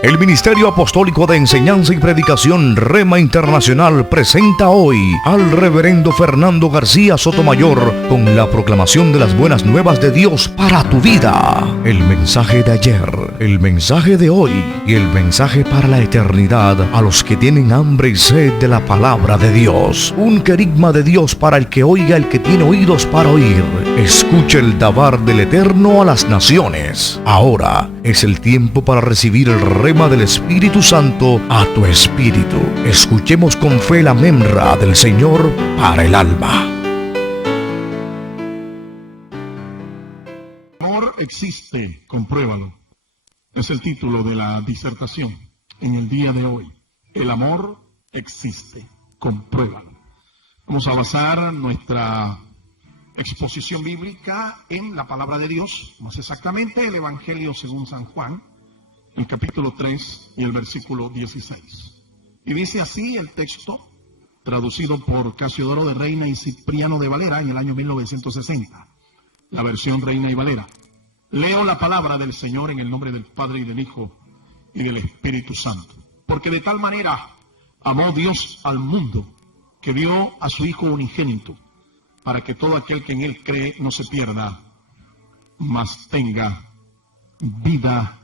El Ministerio Apostólico de Enseñanza y Predicación Rema Internacional presenta hoy al Reverendo Fernando García Sotomayor con la proclamación de las buenas nuevas de Dios para tu vida. El mensaje de ayer, el mensaje de hoy y el mensaje para la eternidad a los que tienen hambre y sed de la palabra de Dios. Un querigma de Dios para el que oiga, el que tiene oídos para oír. Escuche el dabar del Eterno a las naciones. Ahora es el tiempo para recibir el rema del Espíritu Santo a tu espíritu. Escuchemos con fe la memra del Señor para el alma. El amor existe, compruébalo. Es el título de la disertación en el día de hoy. El amor existe, compruébalo. Vamos a basar nuestra exposición bíblica en la palabra de Dios, más exactamente el Evangelio según San Juan, el capítulo 3 y el versículo 16. Y dice así el texto, traducido por Casiodoro de Reina y Cipriano de Valera en el año 1960, la versión Reina y Valera. Leo la palabra del Señor en el nombre del Padre y del Hijo y del Espíritu Santo. Porque de tal manera amó Dios al mundo, que dio a su Hijo unigénito, para que todo aquel que en Él cree no se pierda, mas tenga vida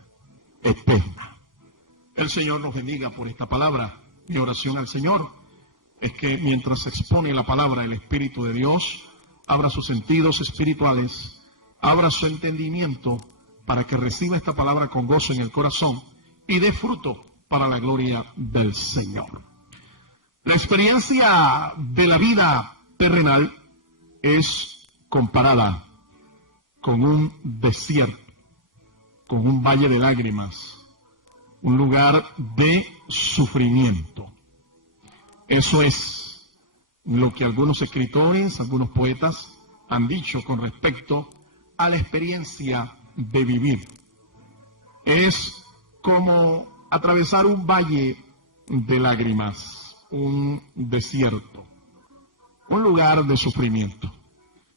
eterna. El Señor nos bendiga por esta palabra. Mi oración al Señor es que mientras se expone la palabra, el Espíritu de Dios abra sus sentidos espirituales, abra su entendimiento para que reciba esta palabra con gozo en el corazón y dé fruto para la gloria del Señor. La experiencia de la vida terrenal es comparada con un desierto, con un valle de lágrimas, un lugar de sufrimiento. Eso es lo que algunos escritores, algunos poetas han dicho con respecto a la experiencia de vivir. Es como atravesar un valle de lágrimas, un desierto, un lugar de sufrimiento.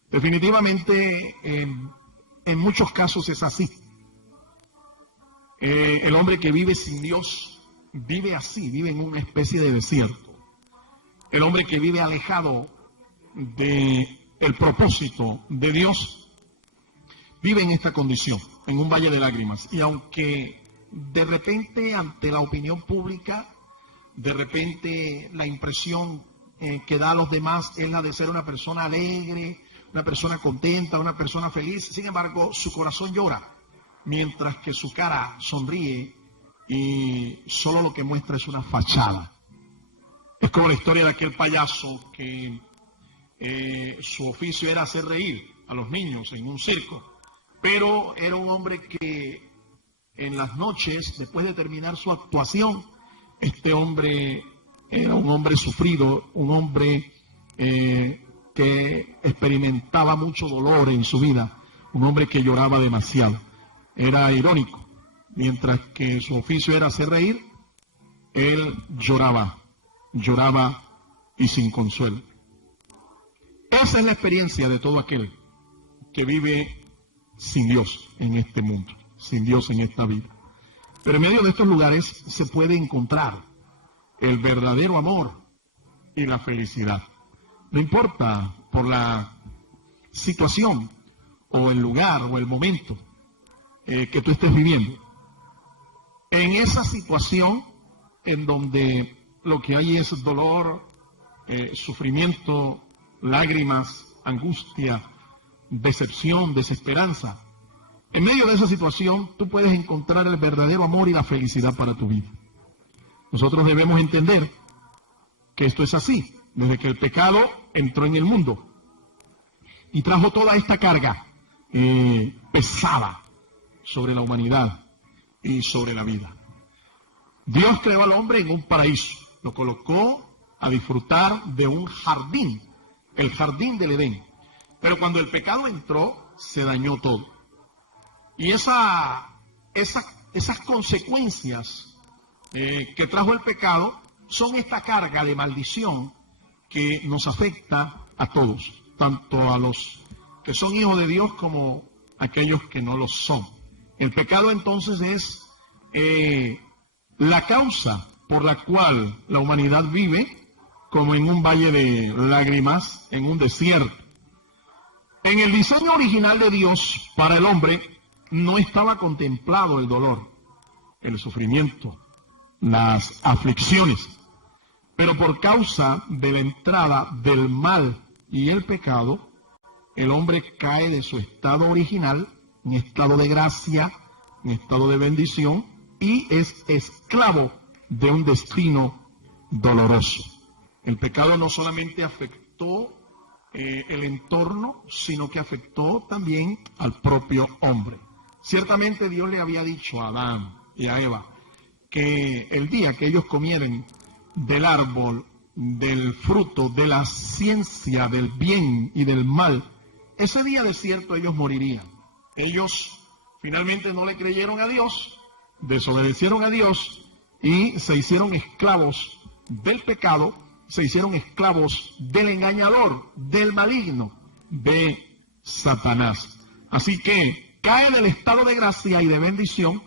Definitivamente, en muchos casos es así. El hombre que vive sin Dios vive así, vive en una especie de desierto. El hombre que vive alejado del propósito de Dios vive en esta condición, en un valle de lágrimas. Y aunque de repente ante la opinión pública, de repente la impresión que da a los demás es la de ser una persona alegre, una persona contenta, una persona feliz, sin embargo su corazón llora, mientras que su cara sonríe y solo lo que muestra es una fachada. Es como la historia de aquel payaso que su oficio era hacer reír a los niños en un circo, pero era un hombre que en las noches, después de terminar su actuación, este hombre era un hombre sufrido, un hombre que experimentaba mucho dolor en su vida, un hombre que lloraba demasiado. Era irónico, mientras que su oficio era hacer reír, él lloraba y sin consuelo. Esa es la experiencia de todo aquel que vive sin Dios en este mundo, sin Dios en esta vida. Pero en medio de estos lugares se puede encontrar el verdadero amor y la felicidad. No importa por la situación o el lugar o el momento que tú estés viviendo. En esa situación en donde lo que hay es dolor, sufrimiento, lágrimas, angustia, decepción, desesperanza. En medio de esa situación tú puedes encontrar el verdadero amor y la felicidad para tu vida. Nosotros debemos entender que esto es así, desde que el pecado entró en el mundo y trajo toda esta carga pesada sobre la humanidad y sobre la vida. Dios creó al hombre en un paraíso, lo colocó a disfrutar de un jardín, el jardín del Edén. Pero cuando el pecado entró, se dañó todo. Y esas consecuencias que trajo el pecado son esta carga de maldición que nos afecta a todos, tanto a los que son hijos de Dios como a aquellos que no lo son. El pecado entonces es la causa por la cual la humanidad vive como en un valle de lágrimas, en un desierto. En el diseño original de Dios para el hombre no estaba contemplado el dolor, el sufrimiento, las aflicciones. Pero por causa de la entrada del mal y el pecado, el hombre cae de su estado original, en estado de gracia, en estado de bendición, y es esclavo de un destino doloroso. El pecado no solamente afectó el entorno, sino que afectó también al propio hombre. Ciertamente Dios le había dicho a Adán y a Eva que el día que ellos comieran del árbol, del fruto, de la ciencia del bien y del mal, ese día de cierto ellos morirían. Ellos finalmente no le creyeron a Dios, desobedecieron a Dios y se hicieron esclavos del pecado, se hicieron esclavos del engañador, del maligno, de Satanás. Así que cae del estado de gracia y de bendición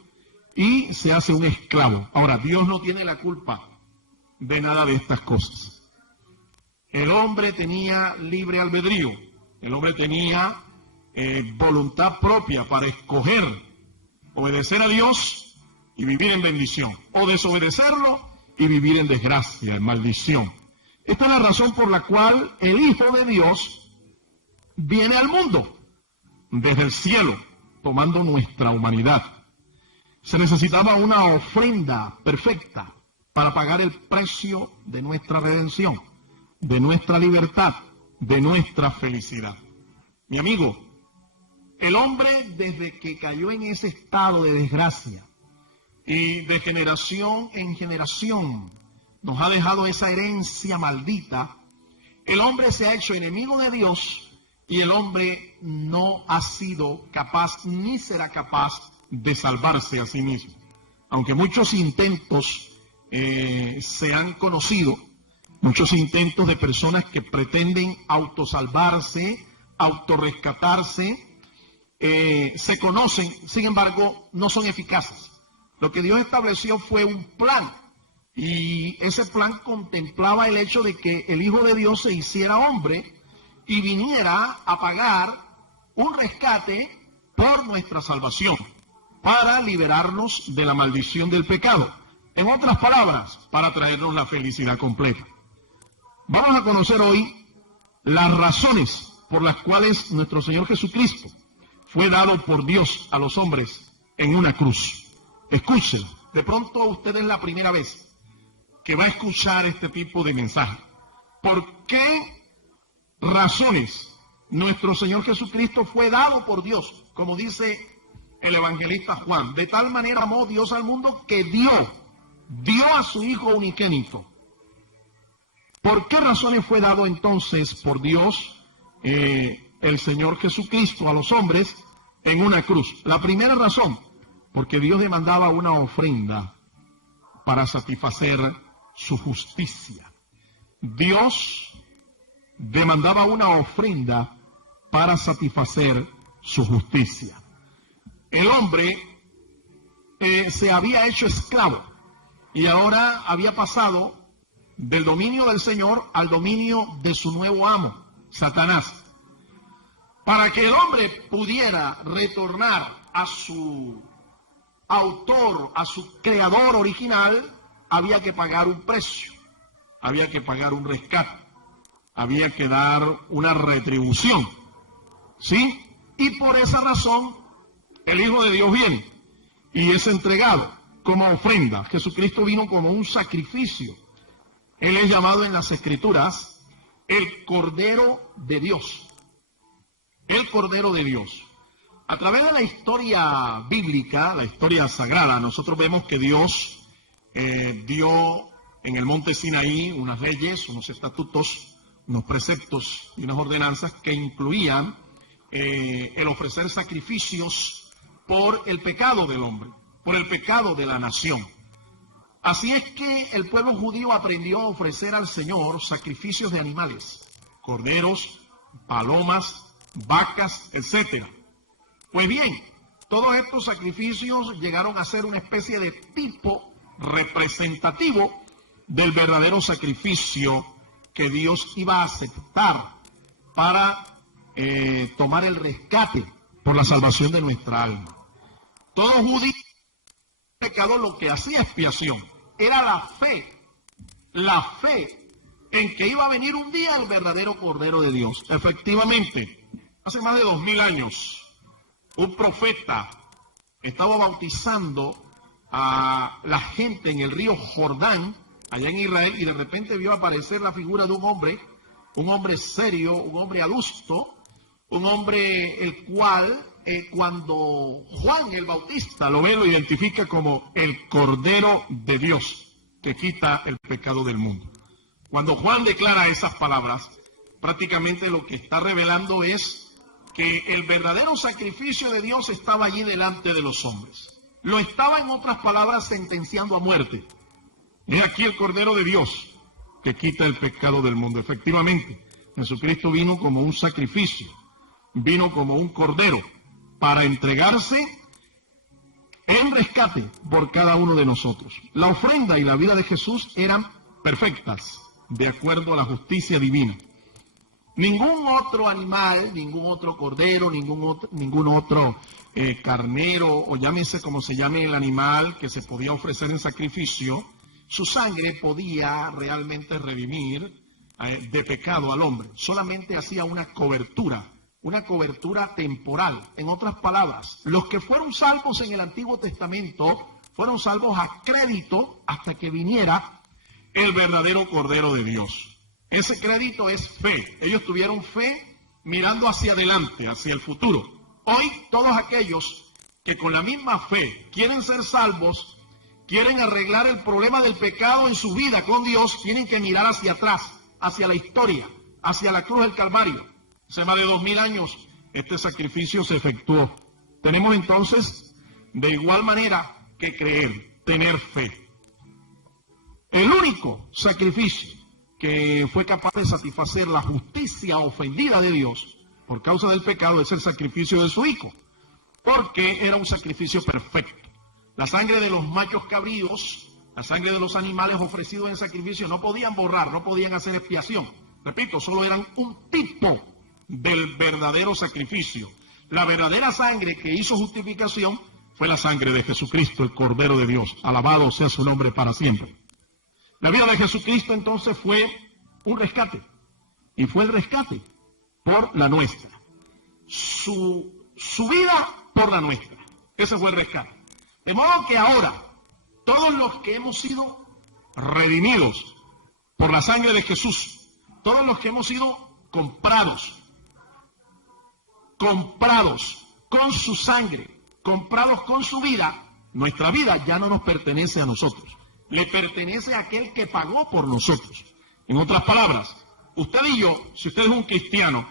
y se hace un esclavo. Ahora, Dios no tiene la culpa de nada de estas cosas. El hombre tenía libre albedrío, el hombre tenía voluntad propia para escoger obedecer a Dios y vivir en bendición, o desobedecerlo y vivir en desgracia, en maldición. Esta es la razón por la cual el Hijo de Dios viene al mundo desde el cielo, tomando nuestra humanidad. Se necesitaba una ofrenda perfecta para pagar el precio de nuestra redención, de nuestra libertad, de nuestra felicidad. Mi amigo, el hombre desde que cayó en ese estado de desgracia y de generación en generación nos ha dejado esa herencia maldita, el hombre se ha hecho enemigo de Dios y el hombre no ha sido capaz ni será capaz de salvarse a sí mismo. Aunque muchos intentos se han conocido, muchos intentos de personas que pretenden autosalvarse, autorrescatarse, se conocen, sin embargo, no son eficaces. Lo que Dios estableció fue un plan, y ese plan contemplaba el hecho de que el Hijo de Dios se hiciera hombre y viniera a pagar un rescate por nuestra salvación, para liberarnos de la maldición del pecado. En otras palabras, para traernos la felicidad completa. Vamos a conocer hoy las razones por las cuales nuestro Señor Jesucristo fue dado por Dios a los hombres en una cruz. Escuchen, de pronto usted es la primera vez que va a escuchar este tipo de mensaje. ¿Por qué razones nuestro Señor Jesucristo fue dado por Dios? Como dice el evangelista Juan, de tal manera amó Dios al mundo que dio a su Hijo unigénito. ¿Por qué razones fue dado entonces por Dios el Señor Jesucristo a los hombres en una cruz? La primera razón, porque Dios demandaba una ofrenda para satisfacer su justicia. Dios demandaba una ofrenda para satisfacer su justicia. El hombre se había hecho esclavo y ahora había pasado del dominio del Señor al dominio de su nuevo amo, Satanás. Para que el hombre pudiera retornar a su autor, a su creador original, había que pagar un precio, había que pagar un rescate, había que dar una retribución, ¿sí? Y por esa razón, el Hijo de Dios viene y es entregado como ofrenda. Jesucristo vino como un sacrificio. Él es llamado en las Escrituras el Cordero de Dios. El Cordero de Dios. A través de la historia bíblica, la historia sagrada, nosotros vemos que Dios dio en el monte Sinaí unas leyes, unos estatutos, unos preceptos y unas ordenanzas que incluían el ofrecer sacrificios por el pecado del hombre, por el pecado de la nación. Así es que el pueblo judío aprendió a ofrecer al Señor sacrificios de animales, corderos, palomas, vacas, etc. Pues bien, todos estos sacrificios llegaron a ser una especie de tipo representativo del verdadero sacrificio que Dios iba a aceptar para tomar el rescate por la salvación de nuestra alma. Todo judío pecado lo que hacía expiación era la fe en que iba a venir un día el verdadero Cordero de Dios. Efectivamente, hace más de 2000 años, un profeta estaba bautizando a la gente en el río Jordán, allá en Israel, y de repente vio aparecer la figura de un hombre serio, un hombre adusto, un hombre el cual, cuando Juan el Bautista lo ve, lo identifica como el Cordero de Dios, que quita el pecado del mundo. Cuando Juan declara esas palabras, prácticamente lo que está revelando es que el verdadero sacrificio de Dios estaba allí delante de los hombres. Lo estaba, en otras palabras, sentenciando a muerte. He aquí el Cordero de Dios que quita el pecado del mundo. Efectivamente, Jesucristo vino como un sacrificio, vino como un cordero para entregarse en rescate por cada uno de nosotros. La ofrenda y la vida de Jesús eran perfectas, de acuerdo a la justicia divina. Ningún otro animal, ningún otro cordero, ningún otro carnero, o llámese como se llame el animal que se podía ofrecer en sacrificio, su sangre podía realmente redimir de pecado al hombre. Solamente hacía una cobertura temporal. En otras palabras, los que fueron salvos en el Antiguo Testamento fueron salvos a crédito hasta que viniera el verdadero Cordero de Dios. Ese crédito es fe. Ellos tuvieron fe mirando hacia adelante, hacia el futuro. Hoy todos aquellos que con la misma fe quieren ser salvos, quieren arreglar el problema del pecado en su vida con Dios, tienen que mirar hacia atrás, hacia la historia, hacia la cruz del Calvario. Hace más de 2000 años este sacrificio se efectuó. Tenemos entonces de igual manera que creer, tener fe. El único sacrificio que fue capaz de satisfacer la justicia ofendida de Dios por causa del pecado es el sacrificio de su Hijo, porque era un sacrificio perfecto. La sangre de los machos cabríos, la sangre de los animales ofrecidos en sacrificio no podían borrar, no podían hacer expiación. Repito, solo eran un tipo del verdadero sacrificio. La verdadera sangre que hizo justificación fue la sangre de Jesucristo, el Cordero de Dios. Alabado sea su nombre para siempre. La vida de Jesucristo entonces fue un rescate, y fue el rescate por la nuestra. Su vida por la nuestra. Ese fue el rescate. De modo que ahora, todos los que hemos sido redimidos por la sangre de Jesús, todos los que hemos sido comprados con su sangre, comprados con su vida, nuestra vida ya no nos pertenece a nosotros. Le pertenece a aquel que pagó por nosotros. En otras palabras, usted y yo, si usted es un cristiano,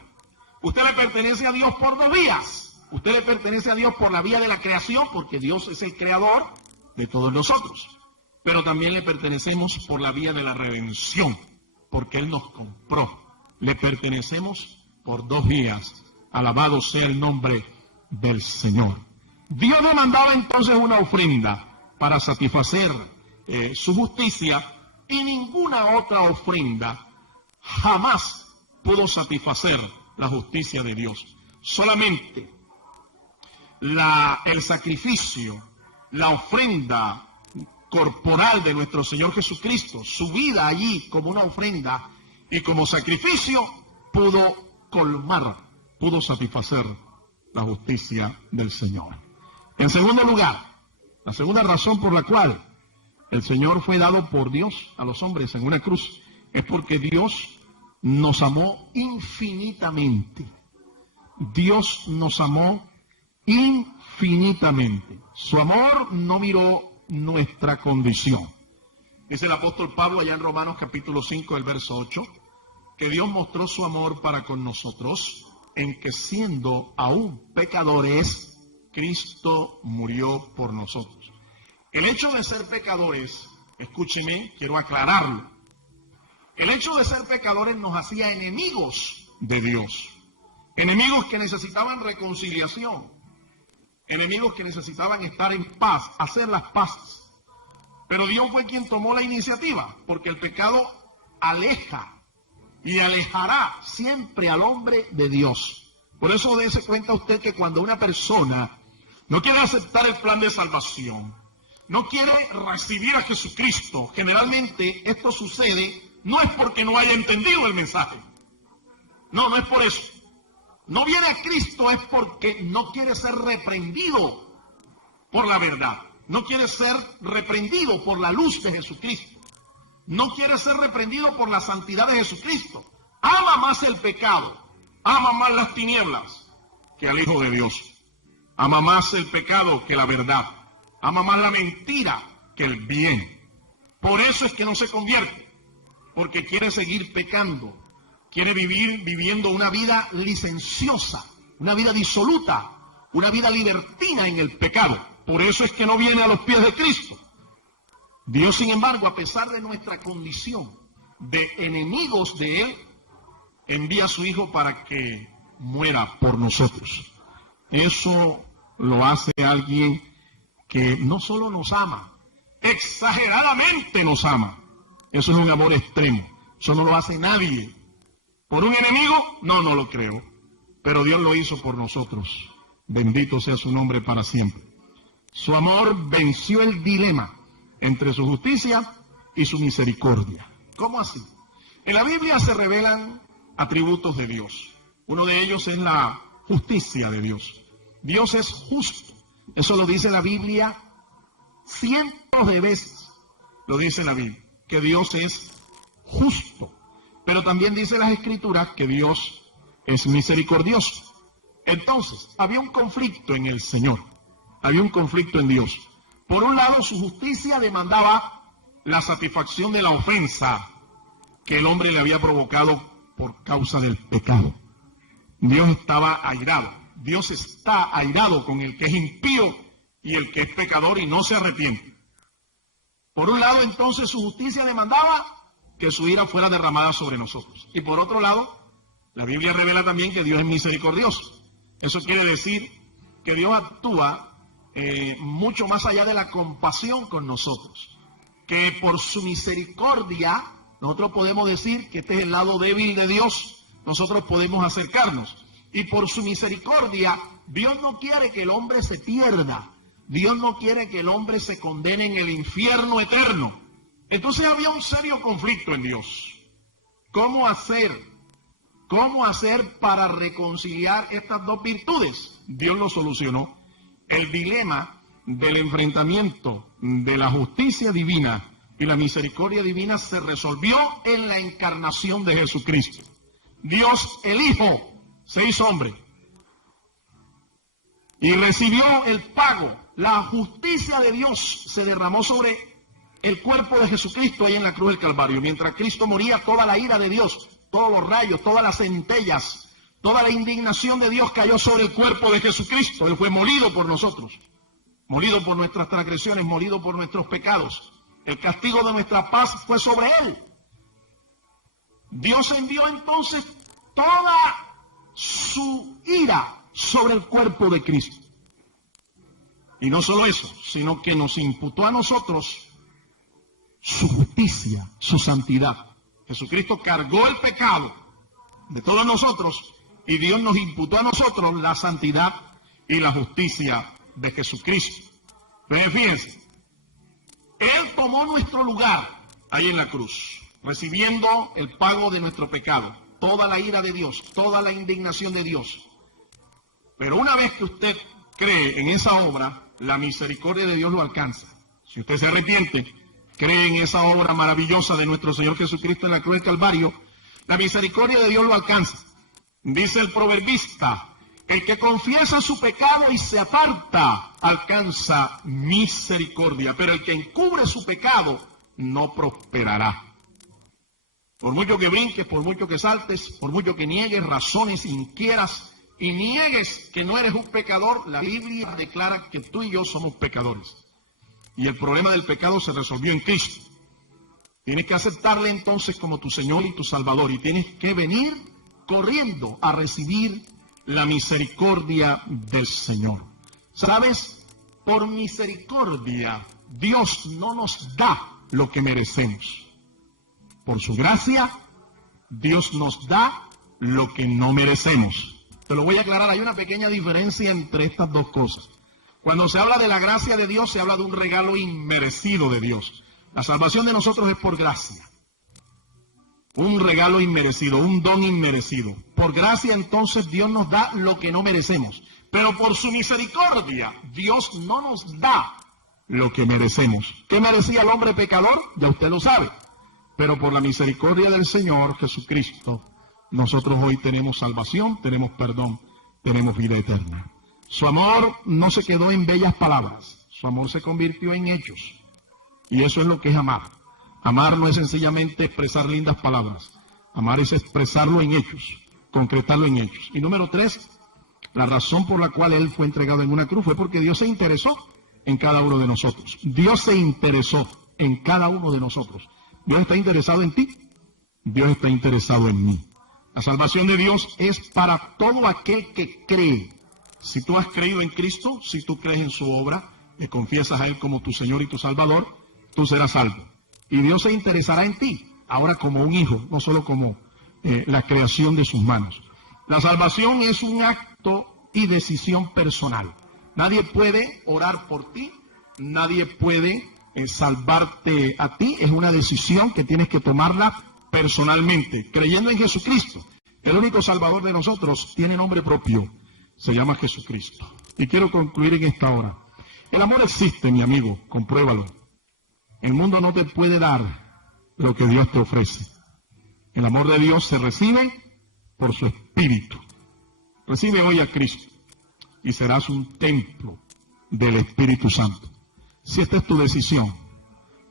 usted le pertenece a Dios por dos vías. Usted le pertenece a Dios por la vía de la creación, porque Dios es el creador de todos nosotros. Pero también le pertenecemos por la vía de la redención, porque Él nos compró. Le pertenecemos por dos vías. Alabado sea el nombre del Señor. Dios demandaba entonces una ofrenda para satisfacer su justicia, y ninguna otra ofrenda jamás pudo satisfacer la justicia de Dios. Solamente el sacrificio, la ofrenda corporal de nuestro Señor Jesucristo, su vida allí como una ofrenda y como sacrificio, pudo colmar, pudo satisfacer la justicia del Señor. En segundo lugar, la segunda razón por la cual el Señor fue dado por Dios a los hombres en una cruz es porque Dios nos amó infinitamente. Dios nos amó infinitamente. Su amor no miró nuestra condición. Dice el apóstol Pablo allá en Romanos capítulo 5, el verso 8, que Dios mostró su amor para con nosotros en que siendo aún pecadores, Cristo murió por nosotros. El hecho de ser pecadores, escúcheme, quiero aclararlo. El hecho de ser pecadores nos hacía enemigos de Dios. Enemigos que necesitaban reconciliación. Enemigos que necesitaban estar en paz, hacer las paces. Pero Dios fue quien tomó la iniciativa, porque el pecado aleja y alejará siempre al hombre de Dios. Por eso dése cuenta usted que cuando una persona no quiere aceptar el plan de salvación, no quiere recibir a Jesucristo, generalmente esto sucede no es porque no haya entendido el mensaje. No es por eso. No viene a Cristo es porque no quiere ser reprendido por la verdad. No quiere ser reprendido por la luz de Jesucristo. No quiere ser reprendido por la santidad de Jesucristo. Ama más el pecado, ama más las tinieblas que al Hijo de Dios. Ama más el pecado que la verdad. Ama más la mentira que el bien. Por eso es que no se convierte, porque quiere seguir pecando. Quiere vivir viviendo una vida licenciosa, una vida disoluta, una vida libertina en el pecado. Por eso es que no viene a los pies de Cristo. Dios, sin embargo, a pesar de nuestra condición de enemigos de Él, envía a su Hijo para que muera por nosotros. Eso lo hace alguien que no solo nos ama, exageradamente nos ama. Eso es un amor extremo. Eso no lo hace nadie. ¿Por un enemigo? No lo creo. Pero Dios lo hizo por nosotros. Bendito sea su nombre para siempre. Su amor venció el dilema entre su justicia y su misericordia. ¿Cómo así? En la Biblia se revelan atributos de Dios. Uno de ellos es la justicia de Dios. Dios es justo. Eso lo dice la Biblia cientos de veces. Lo dice la Biblia, que Dios es justo. Pero también dice las Escrituras que Dios es misericordioso. Entonces, había un conflicto en el Señor. Había un conflicto en Dios. Por un lado, su justicia demandaba la satisfacción de la ofensa que el hombre le había provocado por causa del pecado. Dios estaba airado. Dios está airado con el que es impío y el que es pecador y no se arrepiente. Por un lado, entonces, su justicia demandaba que su ira fuera derramada sobre nosotros. Y por otro lado, la Biblia revela también que Dios es misericordioso. Eso quiere decir que Dios actúa mucho más allá de la compasión con nosotros. Que por su misericordia, nosotros podemos decir que este es el lado débil de Dios. Nosotros podemos acercarnos. Y por su misericordia, Dios no quiere que el hombre se pierda. Dios no quiere que el hombre se condene en el infierno eterno. Entonces había un serio conflicto en Dios. ¿Cómo hacer? ¿Cómo hacer para reconciliar estas dos virtudes? Dios lo solucionó. El dilema del enfrentamiento de la justicia divina y la misericordia divina se resolvió en la encarnación de Jesucristo. Dios, el Hijo, se hizo hombre y recibió el pago. La justicia de Dios se derramó sobre el cuerpo de Jesucristo ahí en la cruz del Calvario. Mientras Cristo moría, toda la ira de Dios, todos los rayos, todas las centellas, toda la indignación de Dios cayó sobre el cuerpo de Jesucristo. Él fue molido por nosotros, molido por nuestras transgresiones, molido por nuestros pecados. El castigo de nuestra paz fue sobre Él. Dios envió entonces toda su ira sobre el cuerpo de Cristo. Y no solo eso, sino que nos imputó a nosotros su justicia, su santidad. Jesucristo cargó el pecado de todos nosotros y Dios nos imputó a nosotros la santidad y la justicia de Jesucristo. Pero fíjense, Él tomó nuestro lugar ahí en la cruz, recibiendo el pago de nuestro pecado, toda la ira de Dios, toda la indignación de Dios. Pero una vez que usted cree en esa obra, la misericordia de Dios lo alcanza. Si usted se arrepiente, cree en esa obra maravillosa de nuestro Señor Jesucristo en la cruz del Calvario, la misericordia de Dios lo alcanza. Dice el proverbista, el que confiesa su pecado y se aparta, alcanza misericordia, pero el que encubre su pecado no prosperará. Por mucho que brinques, por mucho que saltes, por mucho que niegues razones, inquieras y niegues que no eres un pecador, la Biblia declara que tú y yo somos pecadores. Y el problema del pecado se resolvió en Cristo. Tienes que aceptarle entonces como tu Señor y tu Salvador. Y tienes que venir corriendo a recibir la misericordia del Señor. ¿Sabes? Por misericordia Dios no nos da lo que merecemos. Por su gracia, Dios nos da lo que no merecemos. Te lo voy a aclarar, hay una pequeña diferencia entre estas dos cosas. Cuando se habla de la gracia de Dios, se habla de un regalo inmerecido de Dios. La salvación de nosotros es por gracia. Un regalo inmerecido, un don inmerecido. Por gracia, entonces, Dios nos da lo que no merecemos. Pero por su misericordia, Dios no nos da lo que merecemos. ¿Qué merecía el hombre pecador? Ya usted lo sabe. Pero por la misericordia del Señor Jesucristo, nosotros hoy tenemos salvación, tenemos perdón, tenemos vida eterna. Su amor no se quedó en bellas palabras, su amor se convirtió en hechos. Y eso es lo que es amar. Amar no es sencillamente expresar lindas palabras. Amar es expresarlo en hechos, concretarlo en hechos. Y número 3, la razón por la cual Él fue entregado en una cruz fue porque Dios se interesó en cada uno de nosotros. Dios se interesó en cada uno de nosotros. Dios está interesado en ti, Dios está interesado en mí. La salvación de Dios es para todo aquel que cree. Si tú has creído en Cristo, si tú crees en su obra, le confiesas a Él como tu Señor y tu Salvador, tú serás salvo. Y Dios se interesará en ti, ahora como un hijo, no solo como la creación de sus manos. La salvación es un acto y decisión personal. Nadie puede orar por ti, nadie puede salvarte a ti. Es una decisión que tienes que tomarla personalmente, creyendo en Jesucristo. El único Salvador de nosotros tiene nombre propio, se llama Jesucristo. Y quiero concluir en esta hora. El amor existe, mi amigo, compruébalo. El mundo no te puede dar lo que Dios te ofrece. El amor de Dios se recibe por su Espíritu. Recibe hoy a Cristo y serás un templo del Espíritu Santo. Si esta es tu decisión,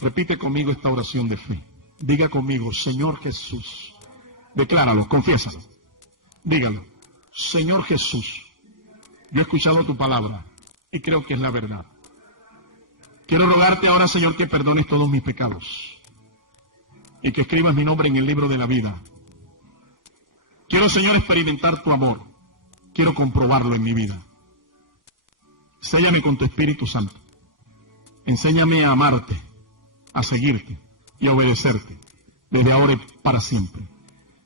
repite conmigo esta oración de fe. Diga conmigo, Señor Jesús. Decláralo, confiésalo. Dígalo, Señor Jesús, yo he escuchado tu palabra y creo que es la verdad. Quiero rogarte ahora, Señor, que perdones todos mis pecados y que escribas mi nombre en el libro de la vida. Quiero, Señor, experimentar tu amor. Quiero comprobarlo en mi vida. Séllame con tu Espíritu Santo. Enséñame a amarte, a seguirte y a obedecerte desde ahora y para siempre.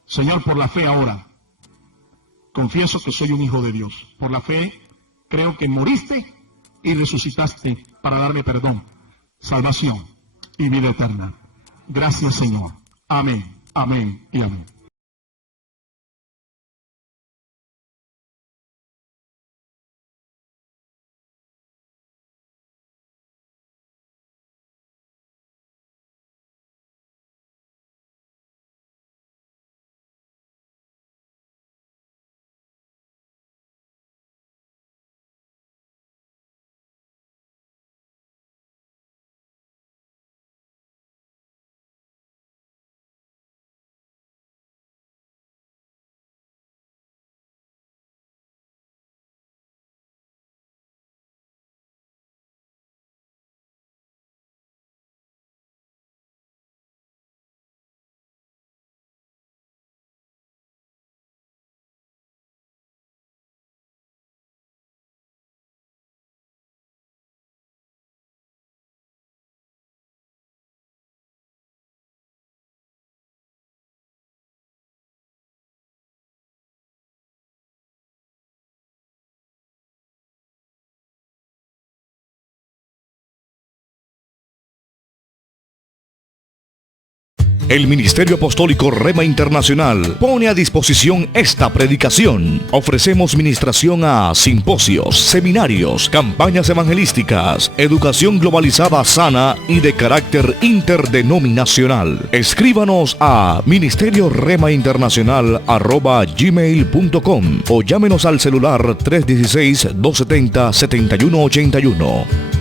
Señor, por la fe ahora, confieso que soy un hijo de Dios. Por la fe creo que moriste y resucitaste para darme perdón, salvación y vida eterna. Gracias, Señor. Amén, amén y amén. El Ministerio Apostólico Rema Internacional pone a disposición esta predicación. Ofrecemos ministración a simposios, seminarios, campañas evangelísticas, educación globalizada sana y de carácter interdenominacional. Escríbanos a ministerioremainternacional@gmail.com o llámenos al celular 316-270-7181.